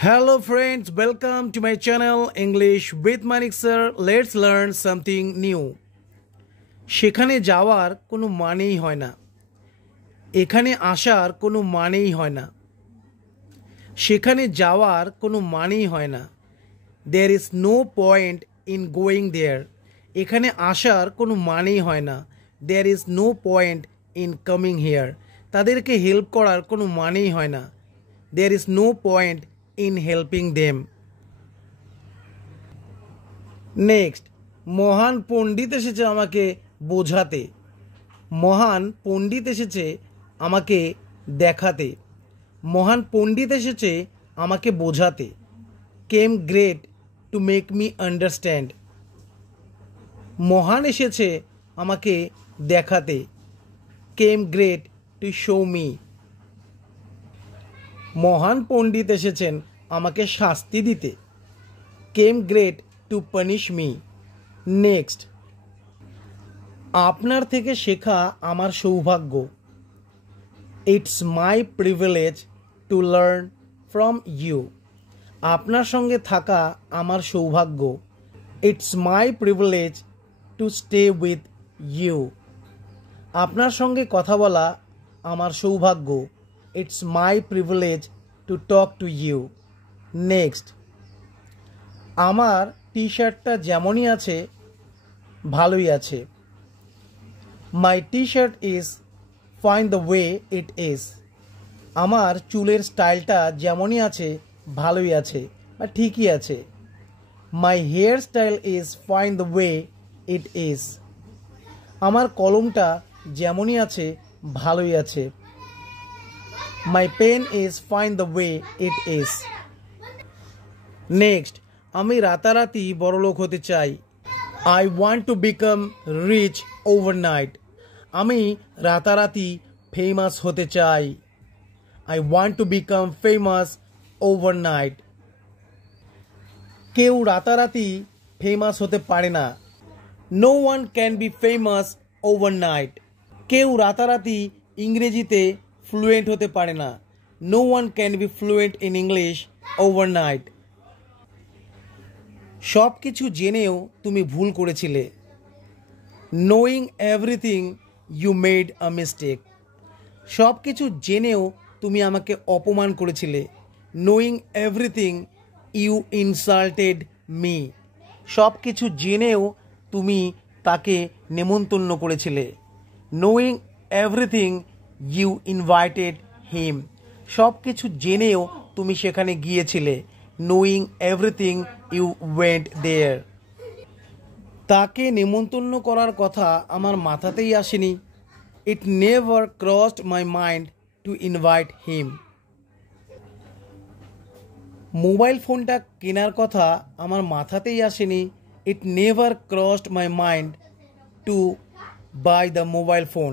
Hello friends, welcome to my channel English with Manik sir. Let's learn something new. সেখানে যাওয়ার কোনো মানেই হয় না, এখানে আসার কোনো মানেই হয় না। সেখানে যাওয়ার কোনো মানেই হয় না। There is no point in going there. এখানে আসার কোনো মানেই হয় না। There is no point in coming here. তাদেরকে হেল্প করার কোনো মানেই হয় না। There is no point in helping them. Next, মহান পণ্ডিত এসেছে আমাকে বোঝাতে। মহান পণ্ডিত এসেছে আমাকে দেখাতে। মহান পণ্ডিত এসেছে আমাকে বোঝাতে। Came great to make me understand. মহান এসেছে আমাকে দেখাতে। Came great to show me. মহান পণ্ডিত এসেছেন আমাকে শাস্তি দিতে। Came great to punish me. Next, আপনার থেকে শেখা আমার সৌভাগ্য। It's my privilege to learn from you. আপনার সঙ্গে থাকা আমার সৌভাগ্য। It's my privilege to stay with you. আপনার সঙ্গে কথা বলা আমার সৌভাগ্য। It's my privilege to talk to you. Next, আমার টি শার্টটা যেমনই আছে ভালোই আছে। My T-shirt is fine the way it is. আমার চুলের স্টাইলটা যেমনই আছে ভালোই আছে বা ঠিকই আছে। My hair style is fine the way it is. আমার কলমটা যেমনই আছে ভালোই আছে। My pen is fine the way it is. Next, আমি রাতারাতি বড়লোক হতে চাই। I want to become rich overnight. আমি রাতারাতি ফেমাস হতে চাই। I want to become famous overnight. কেউ রাতারাতি ফেমাস হতে পারে না। No one can be famous overnight. কেউ রাতারাতি ইংরেজিতে ফ্লুয়েন্ট হতে পারে না। No one can be fluent in English overnight. সব কিছু জেনেও তুমি ভুল করেছিলে। Knowing everything you made a mistake. সব কিছু জেনেও তুমি আমাকে অপমান করেছিলে। Knowing everything you insulted me. সব কিছু জেনেও তুমি তাকে নেমন্তন্ন করেছিলে। Knowing everything you invited him. সব কিছু জেনেও তুমি সেখানে গিয়েছিলে। Knowing everything you went there. তাকে নেমন্তন্ন করার কথা আমার মাথাতেই আসেনি। It never crossed my mind to invite him. Mobile ফোনটা কেনার কথা আমার মাথাতেই আসেনি। It never crossed my mind to buy the mobile phone.